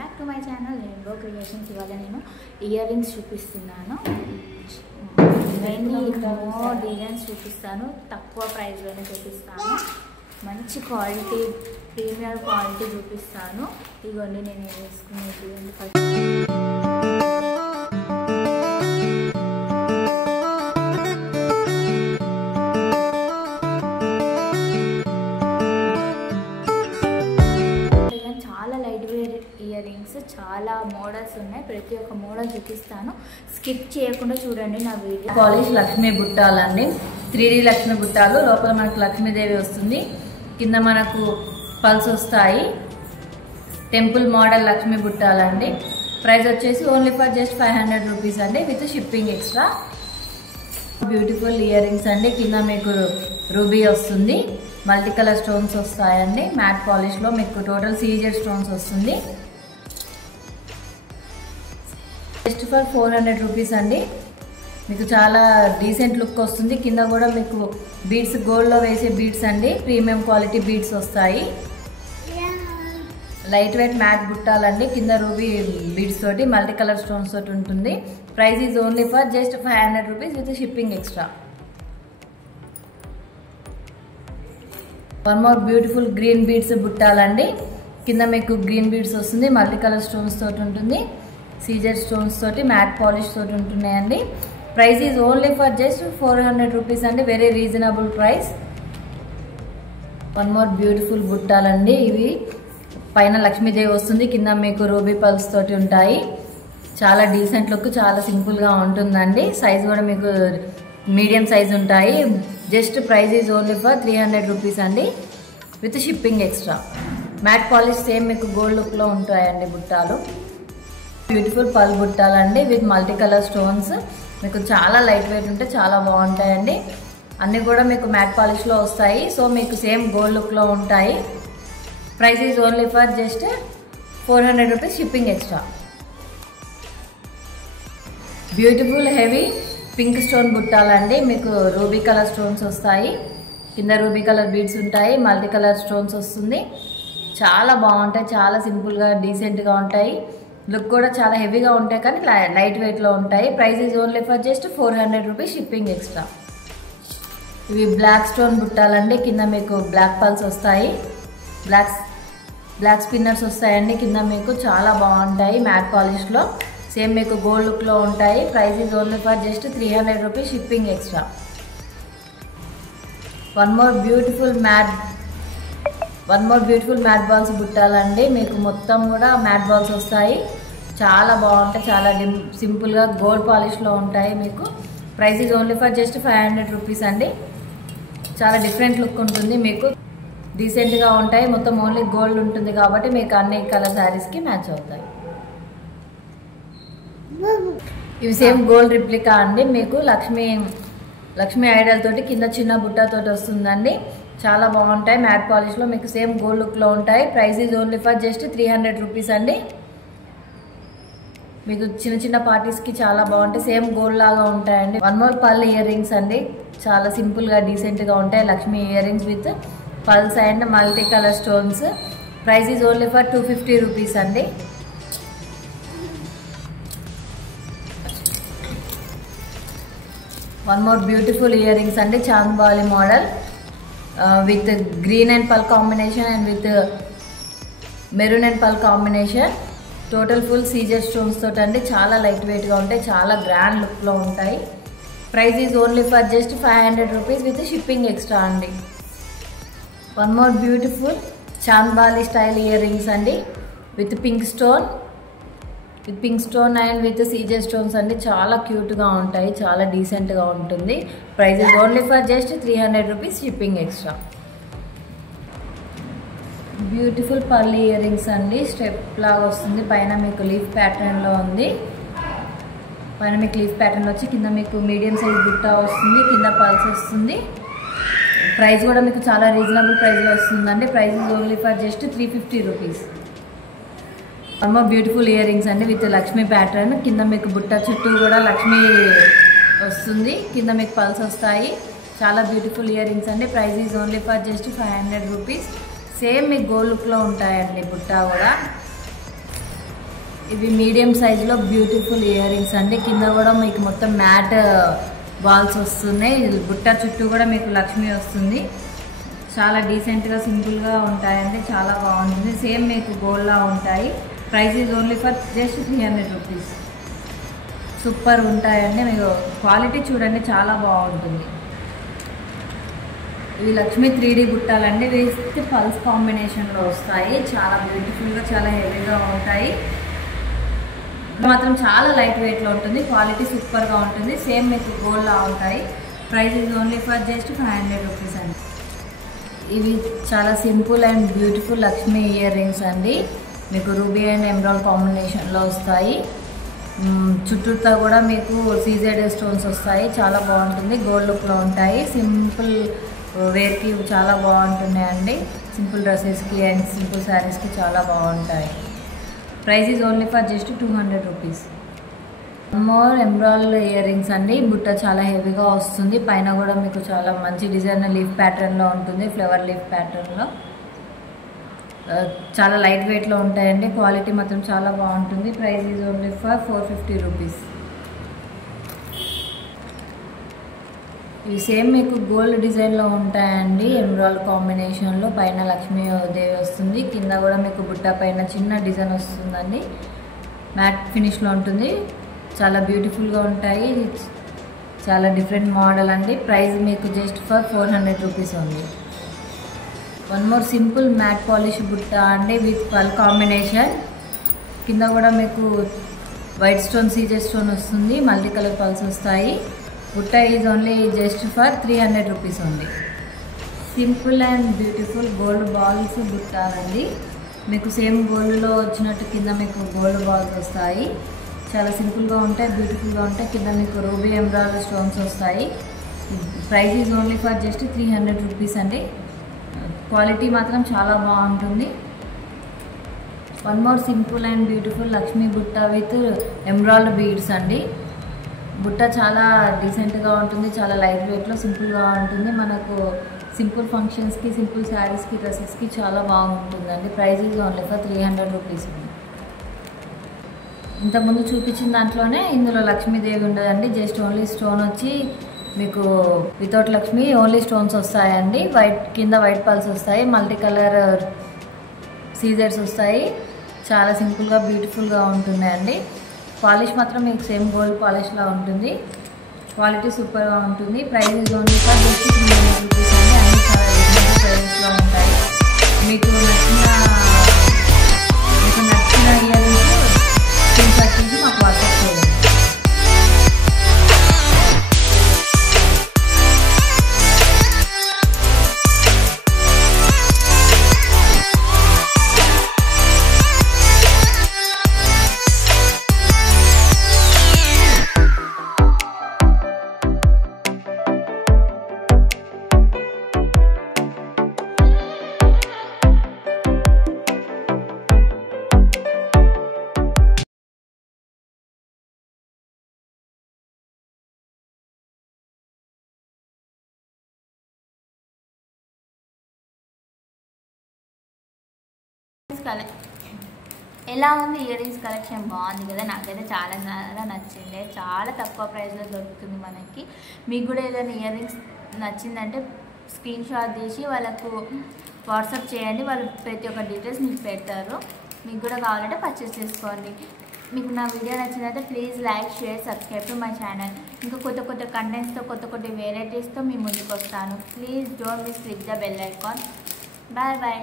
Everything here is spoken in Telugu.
Back to my channel rainbow creations. ఇవాళ నేను ఇయర్ రింగ్స్ చూపిస్తున్నాను. మెయిన్లీ మోర్ డిజైన్స్ చూపిస్తాను, తక్కువ ప్రైస్లోనే చూపిస్తాను, మంచి క్వాలిటీ ప్రీమియర్ క్వాలిటీ చూపిస్తాను. ఇవన్నీ నేను వేసుకునేది ఫస్ట్ ఇయర్ రింగ్స్ చాలా మోడల్స్ ఉన్నాయి. ప్రతి ఒక్క మోడల్ చూపిస్తాను, స్కిప్ చేయకుండా చూడండి నా వీడియో. పాలిష్ లక్ష్మీ బుట్టాలండి, 3D లక్ష్మీ బుట్టాలు. లోపల మనకు లక్ష్మీదేవి వస్తుంది, కింద మనకు పల్స్ వస్తాయి. టెంపుల్ మోడల్ లక్ష్మీ బుట్టాలండి. ప్రైస్ వచ్చేసి ఓన్లీ ఫర్ జస్ట్ 500 రూపీస్ అండి, with shipping extra. Beautiful earrings అండి, కింద మీకు రూబీ వస్తుంది, మల్టీ కలర్ స్టోన్స్ వస్తాయండి. మ్యాట్ పాలిష్లో మీకు టోటల్ సీజెడ్ స్టోన్స్ వస్తుంది. జస్ట్ ఫర్ 400 రూపీస్ అండి. మీకు చాలా డీసెంట్ లుక్ వస్తుంది. కింద కూడా మీకు బీడ్స్, గోల్డ్లో వేసే బీడ్స్ అండి, ప్రీమియం క్వాలిటీ బీడ్స్ వస్తాయి. లైట్ వెయిట్ మ్యాట్ బుట్టాలండి, కింద రూబీ బీడ్స్ తోటి మల్టీ కలర్ స్టోన్స్ తోటి ఉంటుంది. Price is only for just 500 rupees with shipping extra. One more beautiful green beads బుట్టాలండి, కింద మీకు గ్రీన్ బీడ్స్ వస్తుంది, మల్టీ కలర్ స్టోన్స్ తోటి ఉంటుంది, సీజర్ స్టోన్స్ తోటి మ్యాట్ పాలిష్ తోటి ఉంటున్నాయండి. Price is only for just 400 rupees అండి, very reasonable price. One more beautiful బుట్టాలండి, ఇవి పైన లక్ష్మీదేవి వస్తుంది, కింద మీకు రూబీ పల్స్ తోటి ఉంటాయి. చాలా డీసెంట్ లుక్, చాలా సింపుల్గా ఉంటుందండి. సైజ్ కూడా మీకు మీడియం సైజ్ ఉంటాయి. Just price is only for 300 rupees అండి, with shipping extra. Matte polish same మీకు గోల్డ్ లుక్లో ఉంటాయండి బుట్టాలు. బ్యూటిఫుల్ పల్ బుట్టాలండి, విత్ మల్టీ కలర్ స్టోన్స్. మీకు చాలా లైట్ వెయిట్ ఉంటే చాలా బాగుంటాయండి. అన్నీ కూడా మీకు మ్యాట్ పాలిష్లో వస్తాయి, సో మీకు సేమ్ గోల్డ్ లుక్లో ఉంటాయి. Price is only for just 400 rupees, shipping extra. Beautiful heavy pink stone బుట్టాలండి, మీకు రూబీ కలర్ స్టోన్స్ వస్తాయి, కింద రూబీ కలర్ బీడ్స్ ఉంటాయి, మల్టీ కలర్ స్టోన్స్ వస్తుంది. చాలా బాగుంటాయి, చాలా సింపుల్గా డీసెంట్గా ఉంటాయి. లుక్ కూడా చాలా హెవీగా ఉంటాయి, కానీ లైట్ వెయిట్లో ఉంటాయి. Price is only for just 400 rupees, shipping extra. ఇవి బ్లాక్ స్టోన్ బుట్టాలండి, కింద మీకు బ్లాక్ పల్స్ వస్తాయి, బ్లాక్ స్పిన్నర్స్ వస్తాయండి. కింద మీకు చాలా బాగుంటాయి, మ్యాట్ పాలిష్లో సేమ్ మీకు గోల్డ్ లుక్లో ఉంటాయి. Price is only for just 300 rupees, shipping extra. One more beautiful matte balls బుట్టాలండి, మీకు మొత్తం కూడా మ్యాట్ బాల్స్ వస్తాయి. చాలా బాగుంటాయి, చాలా సింపుల్గా గోల్డ్ పాలిష్లో ఉంటాయి మీకు. Price is only for just 500 rupees అండి. చాలా డిఫరెంట్ లుక్ ఉంటుంది, మీకు డీసెంట్గా ఉంటాయి. మొత్తం ఓన్లీ గోల్డ్ ఉంటుంది కాబట్టి మీకు అన్ని కలర్ శారీస్కి మ్యాచ్ అవుతాయి. ఇవి సేమ్ గోల్డ్ రిప్లికా అండి, మీకు లక్ష్మీ ఐడల్ తోటి కింద చిన్న బుట్టతోటి వస్తుందండి. చాలా బాగుంటాయి, మ్యాట్ పాలిష్లో మీకు సేమ్ గోల్డ్ లుక్లో ఉంటాయి. Price is only for just 300 rupees అండి. మీకు చిన్న చిన్న పార్టీస్కి చాలా బాగుంటాయి, సేమ్ గోల్డ్ లాగా ఉంటాయండి. One more pearl earrings అండి, చాలా సింపుల్గా డీసెంట్గా ఉంటాయి. Lakshmi earrings with pearls and multi colour stones. Price is only for 250 rupees అండి. One more beautiful earrings అండి, chandbali model, with green and pearl combination and with maroon and pearl combination. Total full CZ stones తోటి అండి, చాలా లైట్ వెయిట్గా ఉంటాయి, చాలా గ్రాండ్ లుక్లో ఉంటాయి. Price is only for just 500 rupees with shipping extra అండి. One more beautiful chandbali style earrings అండి, with pink stone and with CZ stones అండి. చాలా క్యూట్గా ఉంటాయి, చాలా డీసెంట్గా ఉంటుంది. Price is only for just 300 rupees, shipping extra. Beautiful pearl earrings అండి, స్టెప్ లాగా వస్తుంది, పైన మీకు లీఫ్ ప్యాటర్న్లో ఉంది. పైన మీకు లీఫ్ ప్యాటర్న్ వచ్చి కింద మీకు మీడియం సైజ్ బుట్ట వస్తుంది, కింద పల్స్ వస్తుంది. ప్రైస్ కూడా మీకు చాలా రీజనబుల్ ప్రైస్లో వస్తుందండి. Price is only for just 350 rupees. One more beautiful earrings అండి, విత్ లక్ష్మీ ప్యాటర్న్, కింద మీకు బుట్ట చుట్టూ కూడా లక్ష్మీ వస్తుంది, కింద మీకు పల్స్ వస్తాయి. చాలా బ్యూటిఫుల్ ఇయర్ రింగ్స్ అండి. Price is only for just 500 rupees. Same మీకు గోల్డ్ లుక్లో ఉంటాయండి బుట్ట కూడా. ఇవి మీడియం సైజులో బ్యూటిఫుల్ ఇయర్ రింగ్స్ అండి. కింద కూడా మీకు మొత్తం మ్యాట్ బాల్స్ వస్తున్నాయి. బుట్ట చుట్టూ కూడా మీకు లక్ష్మి వస్తుంది. చాలా డీసెంట్గా సింపుల్గా ఉంటాయండి. చాలా బాగుంటుంది. సేమ్ మీకు గోల్డ్లా ఉంటాయి. Price is only for just 300 rupees. Super ఉంటాయండి. మీకు క్వాలిటీ చూడండి, చాలా బాగుంటుంది. ఇవి లక్ష్మి 3D బుట్టాలండి. విత్ పల్స్ కాంబినేషన్లో వస్తాయి. చాలా బ్యూటిఫుల్గా, చాలా హెవీగా ఉంటాయి. మాత్రం చాలా లైట్ వెయిట్లో ఉంటుంది. క్వాలిటీ సూపర్గా ఉంటుంది. సేమ్ మీకు గోల్డ్లా ఉంటాయి. Price is only for just 500 rupees అండి. ఇవి చాలా simple and beautiful Lakshmi earrings అండి. మీకు రూబీ అండ్ ఎమరాల్డ్ కాంబినేషన్లో వస్తాయి. చుట్టూతో కూడా మీకు సీజెడ్ స్టోన్స్ వస్తాయి. చాలా బాగుంటుంది. గోల్డ్ లుక్లో ఉంటాయి. సింపుల్ వేర్కి చాలా బాగుంటున్నాయండి. సింపుల్ డ్రెస్సెస్కి అండ్ సింపుల్ శారీస్కి చాలా బాగుంటాయి. Price is only for just 200 rupees. More emerald ear rings అండి. బుట్ట చాలా హెవీగా వస్తుంది. పైన కూడా మీకు చాలా మంచి డిజైన్ లీఫ్ ప్యాటర్న్లో ఉంటుంది. ఫ్లవర్ లీఫ్ ప్యాటర్న్లో చాలా లైట్ వెయిట్లో ఉంటాయండి. క్వాలిటీ మాత్రం చాలా బాగుంటుంది. Price is only for 450 rupees. ఇవి సేమ్ మీకు గోల్డ్ డిజైన్లో ఉంటాయండి. ఎమరాల్డ్ కాంబినేషన్లో పైన లక్ష్మీదేవి వస్తుంది. కింద కూడా మీకు బుట్ట పైన చిన్న డిజైన్ వస్తుందండి. మ్యాట్ ఫినిష్లో ఉంటుంది. చాలా బ్యూటిఫుల్గా ఉంటాయి. చాలా డిఫరెంట్ మోడల్ అండి. ప్రైస్ మీకు జస్ట్ ఫర్ 400 రూపీస్ ఉంది. One more simple matte polish బుట్ట అండి విత్ పల్ కాంబినేషన్. కింద కూడా మీకు వైట్ స్టోన్ సీజెడ్ స్టోన్ వస్తుంది. మల్టీ కలర్ పల్స్ వస్తాయి. బుట్ట is only just for 300 rupees ఉంది. Simple and beautiful gold balls బుట్టాలండి. మీకు సేమ్ గోల్డ్లో వచ్చినట్టు కింద మీకు గోల్డ్ బాల్స్ వస్తాయి. చాలా సింపుల్గా ఉంటాయి, బ్యూటిఫుల్గా ఉంటాయి. కింద మీకు రూబీ ఎమరాల్డ్ స్టోన్స్ వస్తాయి. Price is only for just 300 rupees అండి. క్వాలిటీ మాత్రం చాలా బాగుంటుంది. One more simple and beautiful Lakshmi బుట్ట విత్ ఎమరాల్డ్ బీడ్స్ అండి. బుట్ట చాలా డీసెంట్గా ఉంటుంది. చాలా లైట్ వెయిట్లో సింపుల్గా ఉంటుంది. మనకు సింపుల్ ఫంక్షన్స్కి, సింపుల్ శారీస్కి, డ్రెస్సెస్కి చాలా బాగుంటుందండి. Price is only for 300 rupees. ఇంతకుముందు చూపించిన దాంట్లోనే ఇందులో లక్ష్మీదేవి ఉండదండి. జస్ట్ ఓన్లీ స్టోన్ వచ్చి మీకు వితౌట్ లక్ష్మి ఓన్లీ స్టోన్స్ వస్తాయండి. వైట్ కింద వైట్ పల్స్ వస్తాయి. మల్టీ కలర్ సీజర్స్ వస్తాయి. చాలా సింపుల్గా బ్యూటిఫుల్గా ఉంటున్నాయండి. పాలిష్ మాత్రం మీకు సేమ్ గోల్డ్ పాలిష్లా ఉంటుంది. క్వాలిటీ సూపర్గా ఉంటుంది. Price is only for just 300 rupees అండి. అన్ని చాలా రీజనబుల్ ప్రైస్లో ఉంటాయి. మీకు నచ్చిన ఇయర్ రింగ్స్ స్క్రీన్ షాట్ తీసి మాకు వాట్సాప్ చేయండి. ఎలా ఉంది ఇయర్ రింగ్స్ కలెక్షన్? బాగుంది కదా. నాకైతే చాలా చాలా నచ్చింది. చాలా తక్కువ ప్రైస్లో దొరుకుతుంది మనకి. మీకు కూడా ఏదైనా ఇయర్ రింగ్స్ నచ్చిందంటే స్క్రీన్ షాట్ తీసి వాళ్ళకు వాట్సాప్ చేయండి. వాళ్ళు ప్రతి ఒక్క డీటెయిల్స్ మీకు పెడతారు. మీకు కూడా కావాలంటే పర్చేస్ చేసుకోండి. మీకు నా వీడియో నచ్చిందంటే please like, share, subscribe to my channel. ఇంకా కొత్త కొత్త కంటెంట్స్తో, కొత్త కొత్త వెరైటీస్తో మీ ముందుకు వస్తాను. Please don't miss click the bell icon. Bye bye.